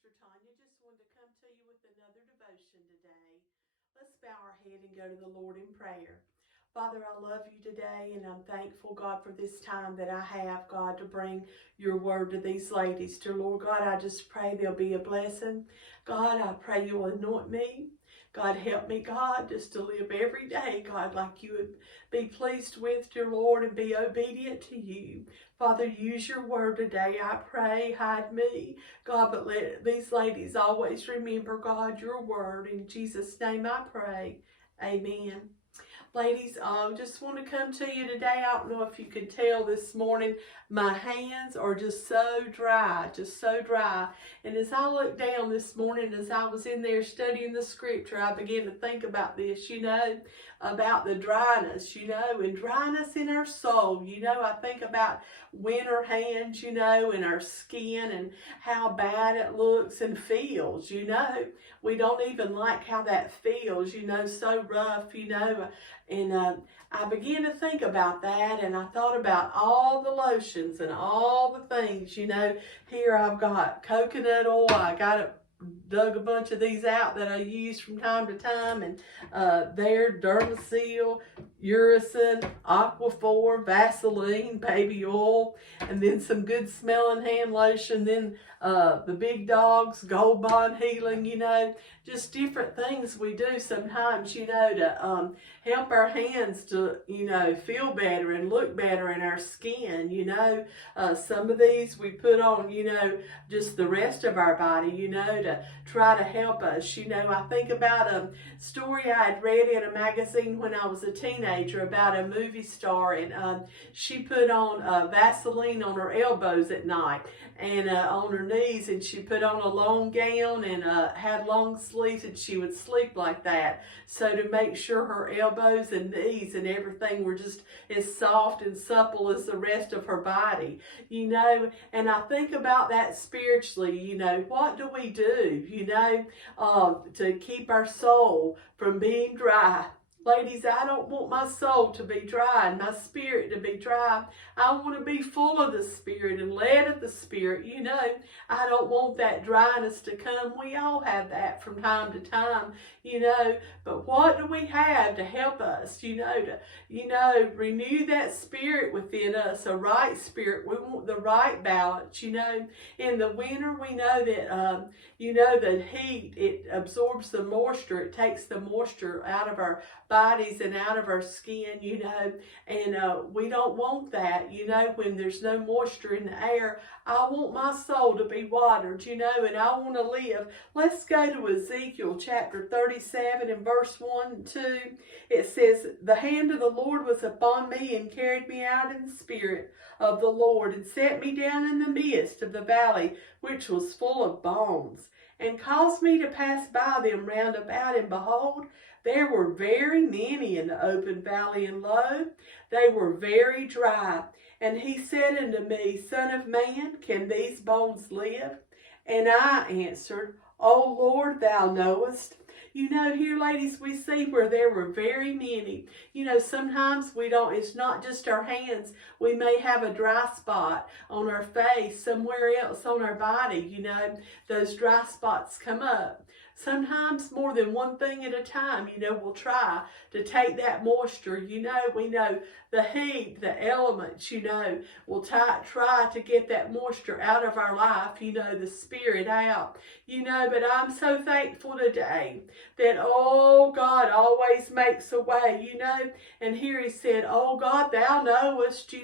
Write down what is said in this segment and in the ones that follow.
Sister Tanya. Just wanted to come to you with another devotion today. Let's bow our head and go to the Lord in prayer. Father, I love you today, and I'm thankful, God, for this time that I have, God, to bring your word to these ladies. Dear Lord God, I just pray they'll be a blessing. God, I pray you'll anoint me. God, help me, God, just to live every day, God, like you would be pleased with, dear Lord, and be obedient to you. Father, use your word today. I pray, hide me, God, but let these ladies always remember, God, your word. In Jesus' name I pray. Amen. Ladies, I just want to come to you today. I don't know if you could tell this morning, my hands are just so dry, And as I looked down this morning, as I was in there studying the scripture, I began to think about this, about the dryness, and dryness in our soul. I think about winter hands, and our skin and how bad it looks and feels, We don't even like how that feels, so rough, and I began to think about that, and I thought about all the lotions and all the things, Here I've got coconut oil. I dug a bunch of these out that I use from time to time, and there, Dermasil, Uricin, Aquaphor, Vaseline, baby oil, and then some good smelling hand lotion, then the big dogs, Gold Bond Healing, just different things we do sometimes, to help our hands to, feel better and look better in our skin, some of these we put on, just the rest of our body, to try to help us. I think about a story I had read in a magazine when I was a teenager about a movie star, and she put on Vaseline on her elbows at night and on her knees, and she put on a long gown and had long sleeves, and she would sleep like that, so to make sure her elbows and knees and everything were just as soft and supple as the rest of her body, and I think about that spiritually, what do we do, to keep our soul from being dry? Ladies, I don't want my soul to be dry and my spirit to be dry. I want to be full of the Spirit and led of the Spirit. I don't want that dryness to come. We all have that from time to time, but what do we have to help us, to, renew that spirit within us, a right spirit. We want the right balance, In the winter, we know that, the heat, it absorbs the moisture. It takes the moisture out of our bodies and out of our skin, and we don't want that, when there's no moisture in the air. I want my soul to be watered, and I want to live. Let's go to Ezekiel chapter 37 and verse 1 and 2. It says, "The hand of the Lord was upon me and carried me out in the spirit of the Lord and set me down in the midst of the valley, which was full of bones, and caused me to pass by them round about, and behold, there were very many in the open valley, and lo, they were very dry. And he said unto me, Son of man, can these bones live? And I answered, O Lord, thou knowest. Here, ladies, we see where there were very many. Sometimes we don't, it's not just our hands. We may have a dry spot on our face, somewhere else on our body, those dry spots come up. Sometimes more than one thing at a time, we'll try to take that moisture. We know the heat, the elements, we'll try to get that moisture out of our life, the spirit out, but I'm so thankful today that, oh, God always makes a way, and here he said, oh, God, thou knowest,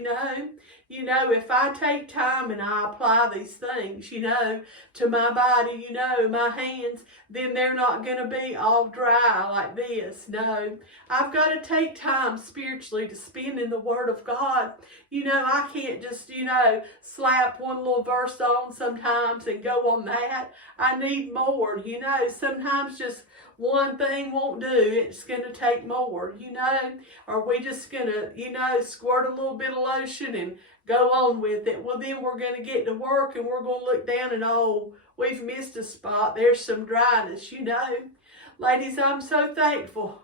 if I take time and I apply these things, to my body, my hands, then they're not going to be all dry like this. No, I've got to take time spiritually to spend in the Word of God. I can't just, slap one little verse on sometimes and go on that. I need more, sometimes just one thing won't do. It's going to take more, Are we just going to, squirt a little bit of lotion and go on with it? Well, then we're going to get to work and we're going to look down and, oh, we've missed a spot. There's some dryness, Ladies, I'm so thankful.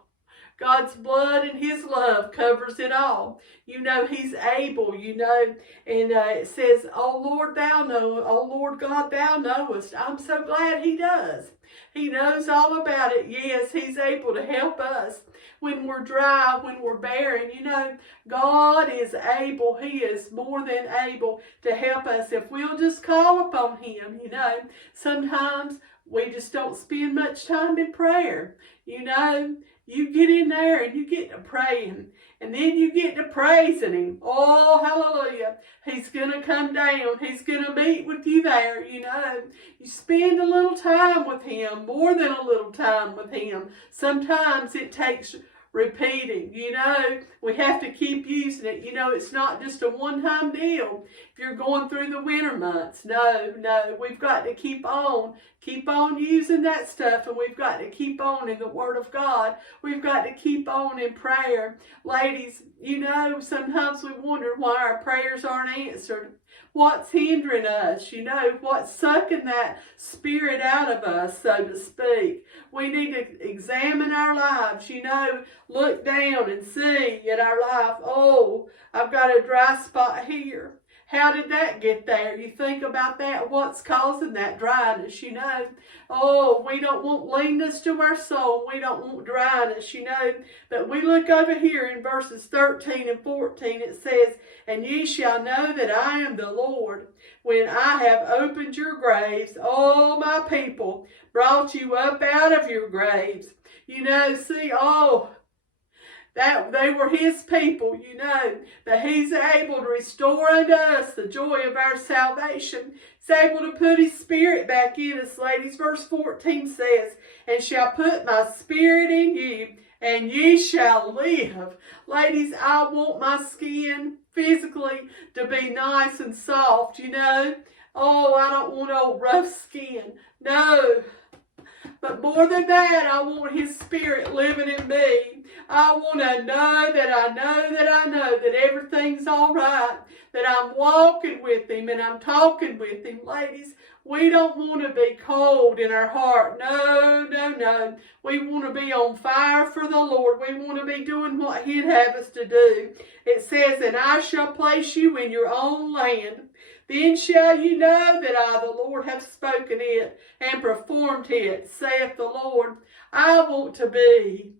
God's blood and his love covers it all. You know he's able, you know, and it says, oh Lord, oh Lord God, thou knowest. I'm so glad he does. He knows all about it. Yes, he's able to help us when we're dry, when we're barren. You know, God is able. He is more than able to help us if we'll just call upon him. You know, sometimes we just don't spend much time in prayer. You know, you get in there and you get to praying, and then you get to praising him. Oh, hallelujah. He's going to come down. He's going to meet with you there, you know. You spend a little time with him, more than a little time with him. Sometimes it takes repeating, you know. We have to keep using it. You know, it's not just a one-time deal. If you're going through the winter months, no, we've got to keep on using that stuff, and we've got to keep on in the Word of God. We've got to keep on in prayer. Ladies, you know, sometimes we wonder why our prayers aren't answered. What's hindering us, you know, what's sucking that spirit out of us, so to speak. We need to examine our lives, you know, look down and see at our life, oh, I've got a dry spot here. How did that get there? You think about that, what's causing that dryness, you know. Oh, we don't want leanness to our soul. We don't want dryness, you know. But we look over here in verses 13 and 14, it says, and ye shall know that I am the Lord, when I have opened your graves, all my people, brought you up out of your graves. You know, see, that they were his people, you know, that he's able to restore unto us the joy of our salvation. He's able to put his spirit back in us, ladies. Verse 14 says, and shall put my spirit in you, and ye shall live. Ladies, I want my skin physically to be nice and soft, you know. Oh, I don't want old rough skin. No. But more than that, I want his spirit living in me. I want to know that I know that everything's all right, that I'm walking with him and I'm talking with him. Ladies, we don't want to be cold in our heart. No. We want to be on fire for the Lord. We want to be doing what he'd have us to do. It says, and I shall place you in your own land. Then shall you know that I, the Lord, have spoken it and performed it, saith the Lord. I want to be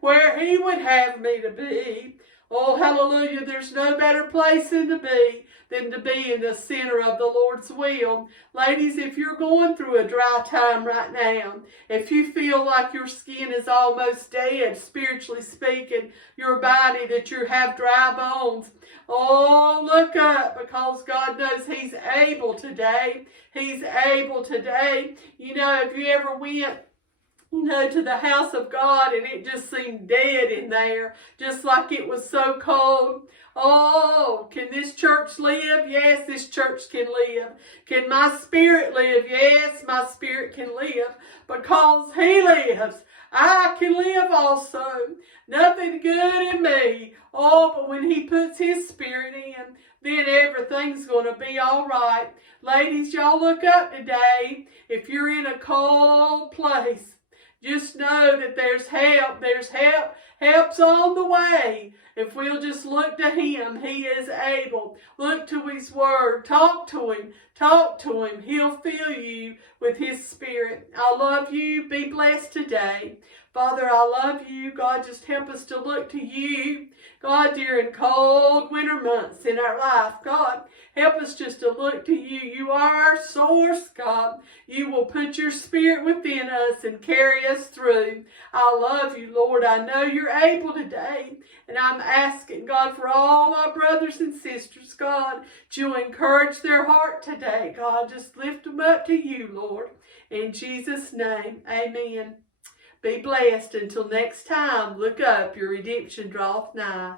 where he would have me to be. Oh, hallelujah. There's no better place than to be in the center of the Lord's will. Ladies, if you're going through a dry time right now, if you feel like your skin is almost dead, spiritually speaking, your body, that you have dry bones, oh, look up, because God knows he's able today. He's able today. You know, if you ever went, you know, to the house of God and it just seemed dead in there, just like it was so cold. Oh, can this church live? Yes, this church can live. Can my spirit live? Yes, my spirit can live. Because he lives, I can live also. Nothing good in me. Oh, but when he puts his spirit in, then everything's going to be all right. Ladies, y'all look up today. If you're in a cold place, just know that there's help. There's help. Help's on the way. If we'll just look to him, he is able. Look to his word. Talk to him. Talk to him. He'll fill you with his spirit. I love you. Be blessed today. Father, I love you. God, just help us to look to you. God, during cold winter months in our life, God, help us just to look to you. You are our source, God. You will put your spirit within us and carry us through. I love you, Lord. I know you're able today. And I'm asking, God, for all my brothers and sisters, God, to encourage their heart today. God, just lift them up to you, Lord. In Jesus' name, amen. Be blessed. Until next time, look up. Your redemption draweth nigh.